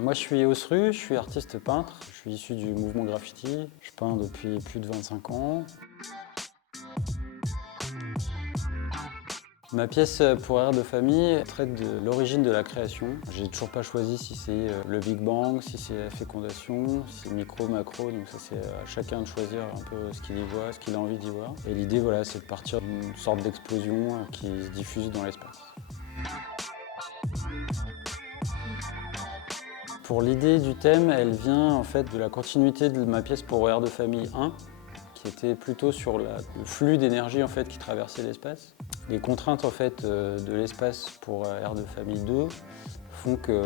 Moi je suis Osru, je suis artiste peintre, je suis issu du mouvement graffiti. Je peins depuis plus de 25 ans. Ma pièce pour Air de famille traite de l'origine de la création. J'ai toujours pas choisi si c'est le Big Bang, si c'est la fécondation, si c'est micro, macro, donc ça c'est à chacun de choisir un peu ce qu'il y voit, ce qu'il a envie d'y voir. Et l'idée voilà, c'est de partir d'une sorte d'explosion qui se diffuse dans l'espace. Pour l'idée du thème, elle vient en fait de la continuité de ma pièce pour Air de famille 1, qui était plutôt sur le flux d'énergie en fait qui traversait l'espace. Les contraintes en fait de l'espace pour Air de famille 2 font que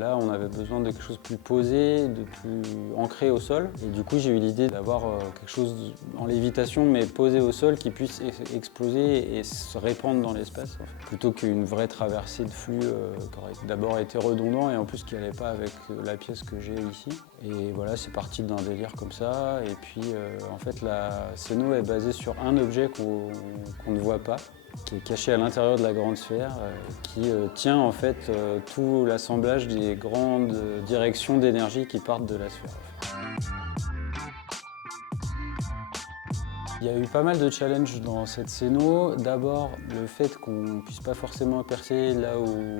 là on avait besoin de quelque chose de plus posé, de plus ancré au sol. Et du coup j'ai eu l'idée d'avoir quelque chose en lévitation mais posé au sol qui puisse exploser et se répandre dans l'espace en fait. Plutôt qu'une vraie traversée de flux qui aurait d'abord été redondant et en plus qui n'allait pas avec la pièce que j'ai ici. Et voilà, c'est parti d'un délire comme ça. Et puis en fait la scéno est basée sur un objet qu'on ne voit pas, qui est caché à l'intérieur de la grande sphère, qui tient en fait tout l'assemblage des grandes directions d'énergie qui partent de la sphère. Il y a eu pas mal de challenges dans cette scéno. D'abord, le fait qu'on ne puisse pas forcément percer là où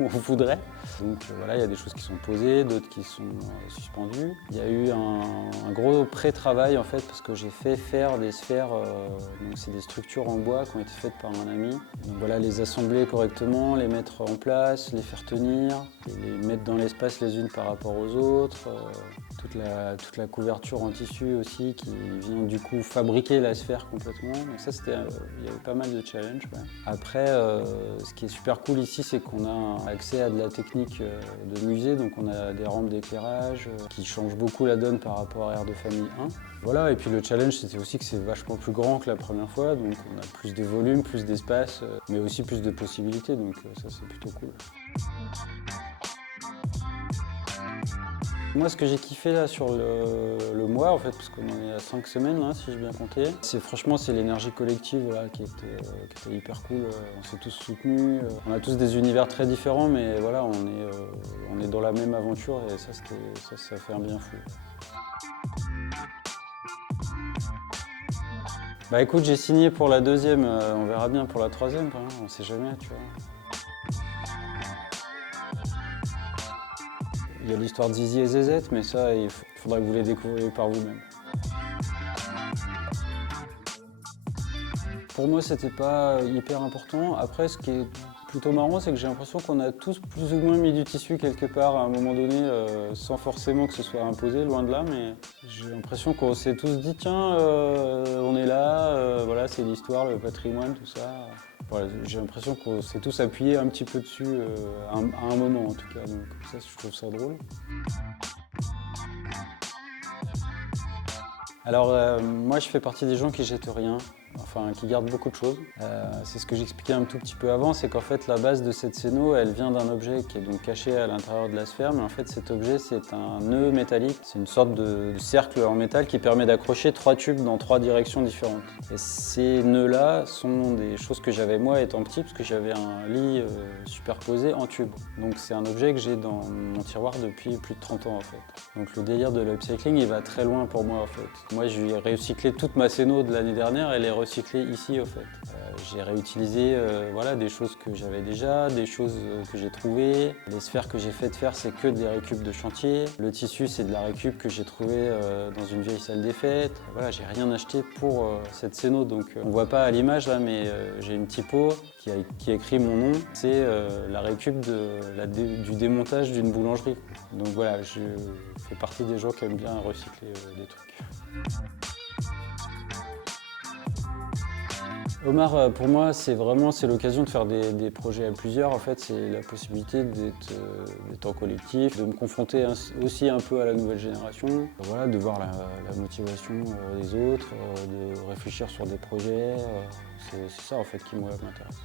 on voudrait. Donc voilà, il y a des choses qui sont posées, d'autres qui sont suspendues. Il y a eu un gros pré-travail en fait, parce que j'ai fait faire des sphères, donc c'est des structures en bois qui ont été faites par un ami. Donc voilà, les assembler correctement, les mettre en place, les faire tenir, les mettre dans l'espace les unes par rapport aux autres. Toute la couverture en tissu aussi qui vient du coup fabriquer la sphère complètement. Donc ça, il y avait pas mal de challenges. Ouais. Après, ce qui est super cool ici, c'est qu'on a accès à de la technique de musée. Donc on a des rampes d'éclairage qui changent beaucoup la donne par rapport à Air de famille 1. Voilà, et puis le challenge, c'était aussi que c'est vachement plus grand que la première fois. Donc on a plus de volume, plus d'espace, mais aussi plus de possibilités. Donc ça, c'est plutôt cool. Moi, ce que j'ai kiffé là sur le mois, en fait, parce qu'on en est à 5 semaines, là, si j'ai bien compté, c'est l'énergie collective là, qui était hyper cool. On s'est tous soutenus. On a tous des univers très différents, mais voilà, on est dans la même aventure et ça fait un bien fou. Bah écoute, j'ai signé pour la deuxième, on verra bien pour la troisième quand même, on sait jamais, tu vois. Il y a l'histoire de Zizi et Zézette, mais ça, il faudra que vous les découvriez par vous-même. Pour moi, c'était pas hyper important. Après, ce qui est plutôt marrant, c'est que j'ai l'impression qu'on a tous plus ou moins mis du tissu quelque part à un moment donné, sans forcément que ce soit imposé, loin de là, mais j'ai l'impression qu'on s'est tous dit, tiens, on est là, voilà, c'est l'histoire, le patrimoine, tout ça. Voilà, j'ai l'impression qu'on s'est tous appuyés un petit peu dessus, à un moment en tout cas, donc ça, je trouve ça drôle. Alors moi je fais partie des gens qui jettent rien, enfin qui gardent beaucoup de choses. C'est ce que j'expliquais un tout petit peu avant, c'est qu'en fait la base de cette scéno elle vient d'un objet qui est donc caché à l'intérieur de la sphère, mais en fait cet objet c'est un nœud métallique, c'est une sorte de cercle en métal qui permet d'accrocher 3 tubes dans 3 directions différentes. Et ces nœuds là sont des choses que j'avais moi étant petit, parce que j'avais un lit superposé en tube. Donc c'est un objet que j'ai dans mon tiroir depuis plus de 30 ans en fait. Donc le délire de l'upcycling il va très loin pour moi en fait. Moi j'ai recyclé toute ma scéno de l'année dernière, elle est recyclée ici en fait. J'ai réutilisé voilà, des choses que j'avais déjà, des choses que j'ai trouvées. Les sphères que j'ai fait faire c'est que des récup de chantier. Le tissu c'est de la récup que j'ai trouvé dans une vieille salle des fêtes. Voilà, j'ai rien acheté pour cette scéno, donc on voit pas à l'image là, mais j'ai une typo qui écrit mon nom. C'est la récup du démontage d'une boulangerie. Donc voilà, je fais partie des gens qui aiment bien recycler des trucs. Omar, pour moi, c'est l'occasion de faire des projets à plusieurs. En fait, c'est la possibilité d'être en collectif, de me confronter aussi un peu à la nouvelle génération. Voilà, de voir la motivation des autres, de réfléchir sur des projets. C'est ça, en fait, qui m'intéresse.